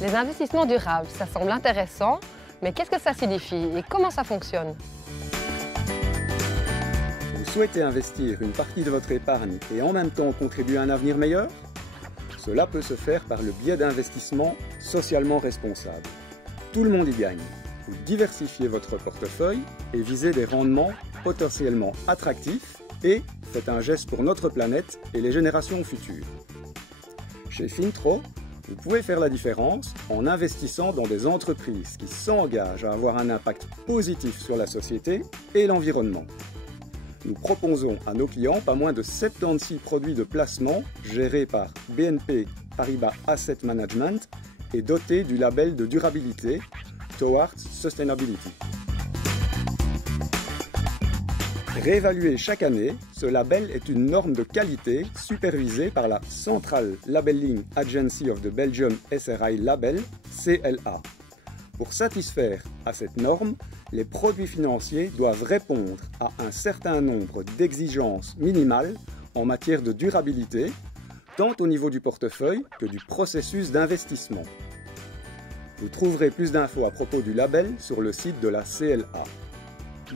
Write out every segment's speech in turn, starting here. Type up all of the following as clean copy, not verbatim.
Les investissements durables, ça semble intéressant, mais qu'est-ce que ça signifie et comment ça fonctionne? Vous souhaitez investir une partie de votre épargne et en même temps contribuer à un avenir meilleur? Cela peut se faire par le biais d'investissements socialement responsables. Tout le monde y gagne. Vous diversifiez votre portefeuille et visez des rendements potentiellement attractifs et faites un geste pour notre planète et les générations futures. Chez Fintro, vous pouvez faire la différence en investissant dans des entreprises qui s'engagent à avoir un impact positif sur la société et l'environnement. Nous proposons à nos clients pas moins de 76 produits de placement gérés par BNP Paribas Asset Management et dotés du label de durabilité Towards Sustainability. Réévalué chaque année, ce label est une norme de qualité supervisée par la Central Labelling Agency of the Belgium SRI Label, CLA. Pour satisfaire à cette norme, les produits financiers doivent répondre à un certain nombre d'exigences minimales en matière de durabilité, tant au niveau du portefeuille que du processus d'investissement. Vous trouverez plus d'infos à propos du label sur le site de la CLA.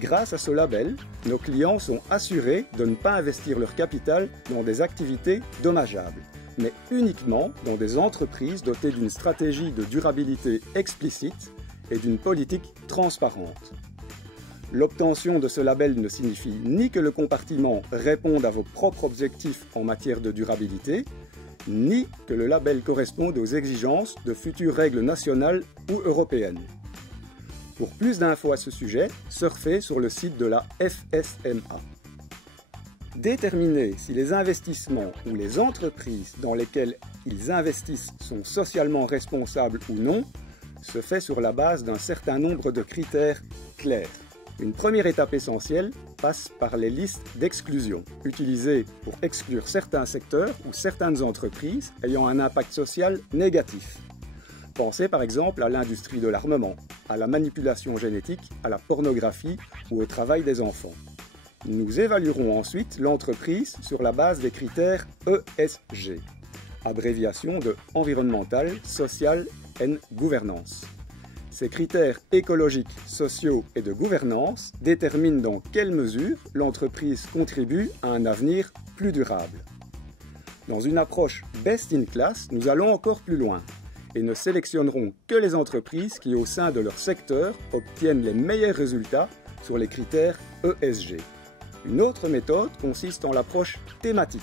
Grâce à ce label, nos clients sont assurés de ne pas investir leur capital dans des activités dommageables, mais uniquement dans des entreprises dotées d'une stratégie de durabilité explicite et d'une politique transparente. L'obtention de ce label ne signifie ni que le compartiment réponde à vos propres objectifs en matière de durabilité, ni que le label corresponde aux exigences de futures règles nationales ou européennes. Pour plus d'infos à ce sujet, surfez sur le site de la FSMA. Déterminer si les investissements ou les entreprises dans lesquelles ils investissent sont socialement responsables ou non se fait sur la base d'un certain nombre de critères clairs. Une première étape essentielle passe par les listes d'exclusion, utilisées pour exclure certains secteurs ou certaines entreprises ayant un impact social négatif. Pensez par exemple à l'industrie de l'armement, à la manipulation génétique, à la pornographie ou au travail des enfants. Nous évaluerons ensuite l'entreprise sur la base des critères ESG, abréviation de Environnemental, Social and Governance. Ces critères écologiques, sociaux et de gouvernance déterminent dans quelle mesure l'entreprise contribue à un avenir plus durable. Dans une approche best in class, nous allons encore plus loin et ne sélectionneront que les entreprises qui, au sein de leur secteur, obtiennent les meilleurs résultats sur les critères ESG. Une autre méthode consiste en l'approche thématique.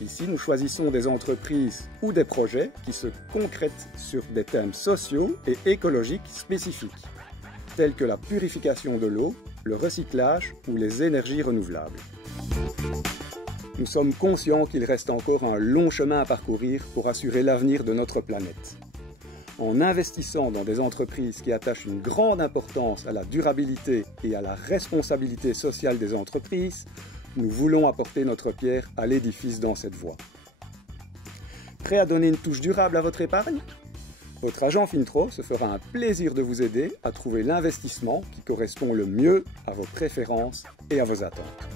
Ici, nous choisissons des entreprises ou des projets qui se concrètent sur des thèmes sociaux et écologiques spécifiques, tels que la purification de l'eau, le recyclage ou les énergies renouvelables. Nous sommes conscients qu'il reste encore un long chemin à parcourir pour assurer l'avenir de notre planète. En investissant dans des entreprises qui attachent une grande importance à la durabilité et à la responsabilité sociale des entreprises, nous voulons apporter notre pierre à l'édifice dans cette voie. Prêt à donner une touche durable à votre épargne? Votre agent Fintro se fera un plaisir de vous aider à trouver l'investissement qui correspond le mieux à vos préférences et à vos attentes.